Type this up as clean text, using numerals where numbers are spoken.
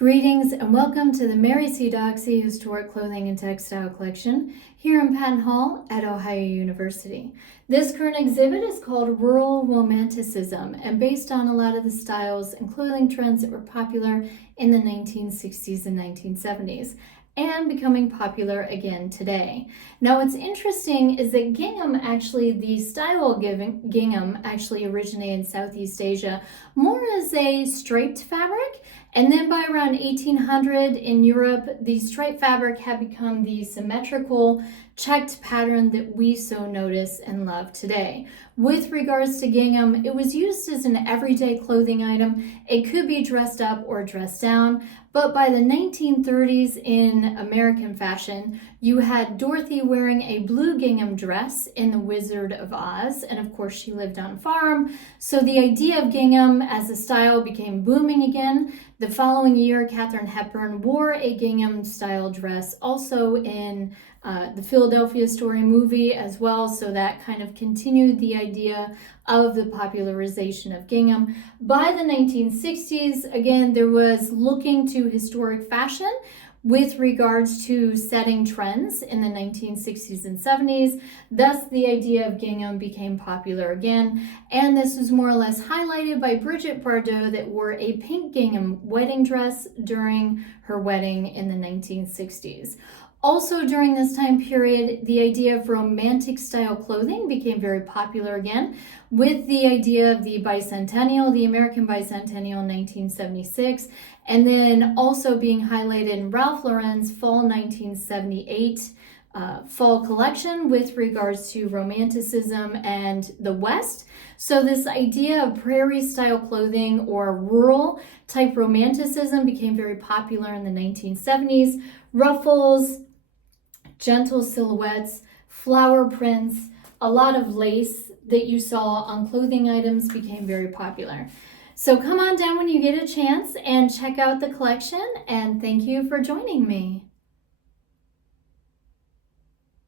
Greetings and welcome to the Mary C. Doxsee Historic Clothing and Textile Collection here in Patton Hall at Ohio University. This current exhibit is called Rural Romanticism and based on a lot of the styles and clothing trends that were popular in the 1960s and 1970s and becoming popular again today. Now what's interesting is that gingham the style of gingham actually originated in Southeast Asia more as a striped fabric, and then by around 1800 in Europe, the striped fabric had become the symmetrical checked pattern that we so notice and love today. With regards to gingham, it was used as an everyday clothing item. It could be dressed up or dressed down, but by the 1930s in American fashion, you had Dorothy wearing a blue gingham dress in The Wizard of Oz, and of course she lived on a farm, so the idea of gingham as a style became booming again. The following year, Katharine Hepburn wore a gingham style dress also in the Philadelphia Story movie as well, so that kind of continued the idea of the popularization of gingham. By the 1960s, again, there was looking to historic fashion with regards to setting trends in the 1960s and 70s. Thus, the idea of gingham became popular again, and this was more or less highlighted by Brigitte Bardot that wore a pink gingham wedding dress during her wedding in the 1960s. Also during this time period, the idea of romantic style clothing became very popular again with the idea of the bicentennial, the American bicentennial in 1976, and then also being highlighted in Ralph Lauren's fall 1978 fall collection with regards to Romanticism and the West. So this idea of prairie style clothing or rural type Romanticism became very popular in the 1970s. Ruffles, gentle silhouettes, flower prints, a lot of lace that you saw on clothing items became very popular. So come on down when you get a chance and check out the collection, and thank you for joining me.